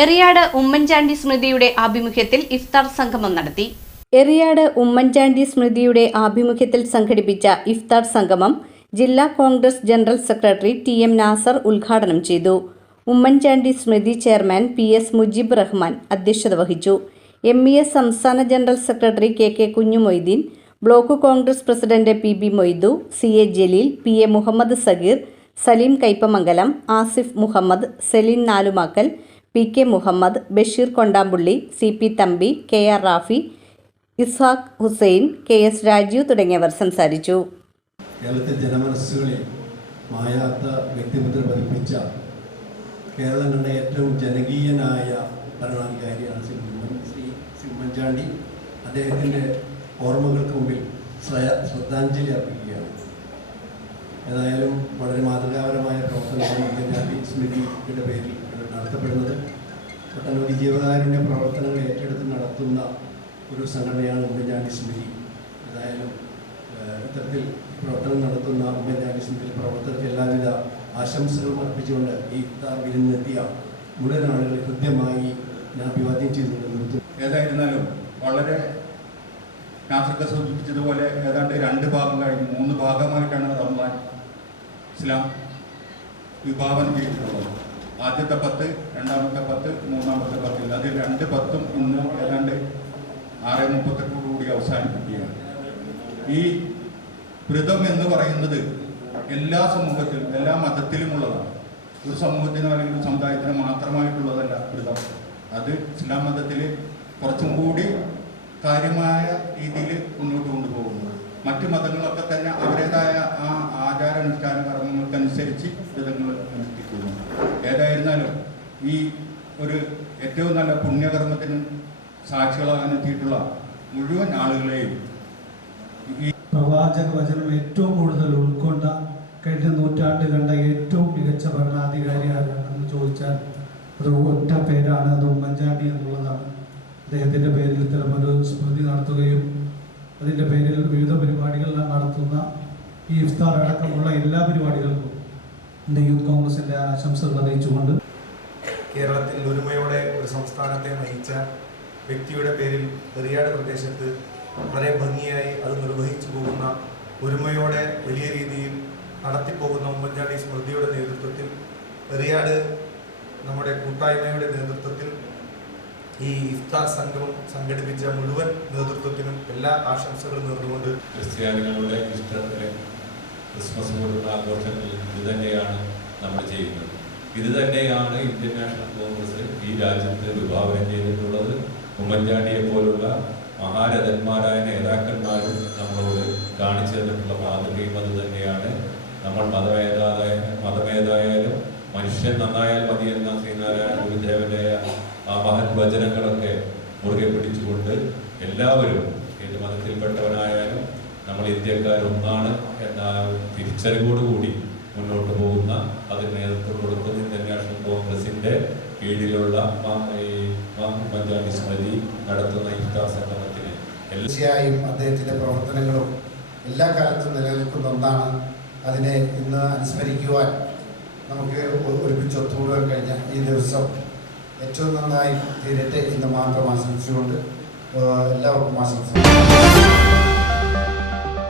എറിയാട് ഉമ്മൻചാണ്ടി സ്മൃതിയുടെ ആഭിമുഖ്യത്തിൽ ഇഫ്താർ സംഗമം നടത്തി. എറിയാട് ഉമ്മൻചാണ്ടി സ്മൃതിയുടെ ആഭിമുഖ്യത്തിൽ സംഘടിപ്പിച്ച ഇഫ്താർ സംഗമം ജില്ലാ Congress general secretary TM. Nasar ഉദ്ഘാടനം ചെയ്തു. ഉമ്മൻചാണ്ടി സ്മൃതി ചെയർമാൻ പി.എസ്. മുജീബ് റഹ്മാൻ അധ്യക്ഷത വഹിച്ചു. എം.ഇ.എസ്. സംസ്ഥാന general secretary KK. Kunjumoideen, block Congress president PB. Moidu, CA. Jaleel, PA. Muhammad Sageer, Saleem Kaipamangalam, Asif Muhammad, Seleen Nalumakkal, PK. Muhammad, Basheer Kondampully, CP. Thampi, KR. Rafi, Ishaq Hussain, KS. Rajeev തുടങ്ങിയവർ സംസാരിച്ചു. കേരളത്തിലെ ജനമനസ്സുകളിൽ മായാത്ത വ്യക്തിമുദ്ര പതിപ്പിച്ച കേരളം കണ്ട ഏറ്റവും ജനകീയനായ ഭരണാധികാരിയാണ് ശ്രീ ഉമ്മൻചാണ്ടി. അദ്ദേഹത്തിൻ്റെ ഓർമ്മകൾക്ക് മുമ്പിൽ ശ്രദ്ധാഞ്ജലി അർപ്പിക്കുകയാണ്. ഏതായാലും വളരെ മാതൃകാപരമായ പ്രവർത്തനമാണ് ഉമ്മൻചാണ്ടി സ്മൃതിയുടെ പേരിൽ നടത്തപ്പെടുന്നത്. ഒട്ടനവധി ജീവകാരുണ്യ പ്രവർത്തനങ്ങൾ ഏറ്റെടുത്ത് നടത്തുന്ന ഒരു സംഘടനയാണ് ഉമ്മൻചാണ്ടി സ്മൃതി. ഏതായാലും ഇത്തരത്തിൽ പ്രവർത്തനം നടത്തുന്ന ഉമ്മൻചാണ്ടി സ്മൃതി പ്രവർത്തകർക്ക് എല്ലാവിധ ആശംസകളും അർപ്പിച്ചുകൊണ്ട് ഈ ഇഫ്താർ വിരുന്നെത്തിയ മുഴുവൻ ആളുകളെ കൃത്യമായി ഞാൻ അഭിവാദ്യം ചെയ്തുകൊണ്ട് നിർത്തും. ഏതായിരുന്നാലും വളരെ നാസർക്ക് സൂചിപ്പിച്ചതുപോലെ ഏതാണ്ട് 2 ഭാഗം കഴിഞ്ഞ് 3 ഭാഗമായിട്ടാണ് റമദാൻ ഇസ്ലാം വിഭാവനം ചെയ്തിട്ടുള്ളത്. ആദ്യത്തെ 10, രണ്ടാമത്തെ 10, മൂന്നാമത്തെ 10. അതിൽ 2 10ഉം ഇന്ന് ഏതാണ്ട് 6:38 അവസാനിപ്പിക്കുകയാണ്. ഈ വ്രതം എന്ന് പറയുന്നത് എല്ലാ സമൂഹത്തിലും എല്ലാ മതത്തിലുമുള്ളതാണ്. ഒരു സമൂഹത്തിനോ അല്ലെങ്കിൽ ഒരു സമുദായത്തിനോ മാത്രമായിട്ടുള്ളതല്ല വ്രതം. അത് ഇസ്ലാം മതത്തിൽ കുറച്ചും കൂടി കാര്യമായ രീതിയിൽ മുന്നോട്ട് കൊണ്ടുപോകുന്നു. മറ്റു മതങ്ങളൊക്കെ തന്നെ അവരുടേതായ ആ ആചാരാനുഷ്ഠാന കർമ്മങ്ങൾക്കനുസരിച്ച് വ്രതങ്ങൾ അനുഷ്ഠിക്കുന്നു. ഏതായിരുന്നാലും ഈ ഒരു ഏറ്റവും നല്ല പുണ്യകർമ്മത്തിന് സാക്ഷികളാകാൻ എത്തിയിട്ടുള്ള മുഴുവൻ ആളുകളെയും ഈ പ്രവാചക വചനം ഏറ്റവും കൂടുതൽ ഉൾക്കൊണ്ട കഴിഞ്ഞ നൂറ്റാണ്ടിൽ കണ്ട ഏറ്റവും മികച്ച ഭരണാധികാരി ആരാണെന്ന് ചോദിച്ചാൽ അത് ഒറ്റ പേരാണ്, അത് ഉമ്മൻചാണ്ടി എന്നുള്ളതാണ്. അദ്ദേഹത്തിൻ്റെ പേരിൽ ഇത്തരമൊരു സ്മൃതി നടത്തുകയും അതിൻ്റെ പേരിൽ വിവിധ പരിപാടികൾ നടത്തുന്ന ഈ ഇഫ്താർ അടക്കമുള്ള എല്ലാ പരിപാടികൾക്കും എൻ്റെ യൂത്ത് കോൺഗ്രസിൻ്റെ ആശംസകൾ അറിയിച്ചുകൊണ്ട് കേരളത്തിൽ ഒരുമയോടെ ഒരു സംസ്ഥാനത്തെ നയിച്ച വ്യക്തിയുടെ പേരിൽ എറിയാട് പ്രദേശത്ത് വളരെ ഭംഗിയായി അത് നിർവഹിച്ചു പോകുന്ന ഒരുമയോടെ വലിയ രീതിയിൽ നടത്തിപ്പോകുന്ന ഉമ്മൻചാണ്ടി സ്മൃതിയുടെ നേതൃത്വത്തിൽ എറിയാട് നമ്മുടെ കൂട്ടായ്മയുടെ നേതൃത്വത്തിൽ ഈ ഇഫ്താർ സംഗമം സംഘടിപ്പിച്ച മുഴുവൻ നേതൃത്വത്തിനും എല്ലാ ആശംസകളും നേർന്നുകൊണ്ട് ക്രിസ്ത്യാനികളുടെ ഇഷ്ടത്തിന് ക്രിസ്മസ് പോലുള്ള ആഘോഷങ്ങളിൽ ഇത് തന്നെയാണ് നമ്മൾ ചെയ്യുന്നത്. ഇത് തന്നെയാണ് ഇന്ത്യൻ നാഷണൽ കോൺഗ്രസ് ഈ രാജ്യത്ത് വിഭാവനം ചെയ്തിട്ടുള്ളത്. ഉമ്മൻചാണ്ടിയെ പോലുള്ള മഹാരഥന്മാരായ നേതാക്കന്മാരും നമ്മളോട് കാണിച്ചു തന്നിട്ടുള്ള മാതൃകയും അത് തന്നെയാണ്. നമ്മൾ മതമേതായാലും മനുഷ്യൻ നന്നായാൽ മതി എന്ന ശ്രീനാരായണ ഗുരുദേവന്റെ ആ മഹത് വചനങ്ങളൊക്കെ മുറുകെ പിടിച്ചുകൊണ്ട് എല്ലാവരും ഏത് മതത്തിൽപ്പെട്ടവനായാലും നമ്മൾ ഇന്ത്യക്കാരൊന്നാണ് എന്ന തിരിച്ചറിവോടുകൂടി മുന്നോട്ട് പോകുന്ന അതിന് നേതൃത്വം കൊടുക്കുന്ന ഇന്ത്യൻ നാഷണൽ കോൺഗ്രസിന്റെ കീഴിലുള്ള ഉമ്മൻചാണ്ടി സ്മൃതി നടത്തുന്ന ഇഫ്താർ സംഗമത്തിന് തീർച്ചയായും അദ്ദേഹത്തിൻ്റെ പ്രവർത്തനങ്ങളും എല്ലാ കാലത്തും നിലനിൽക്കുന്ന ഒന്നാണ്. അതിനെ ഇന്ന് അനുസ്മരിക്കുവാൻ നമുക്ക് ഒരുമിച്ച് ഒത്തുകൂടുവാൻ കഴിഞ്ഞ ഈ ദിവസം ഏറ്റവും നന്നായി തീരട്ടെ എന്ന് മാത്രം ആശംസിച്ചുകൊണ്ട് എല്ലാവർക്കും ആശംസിക്കുന്നു.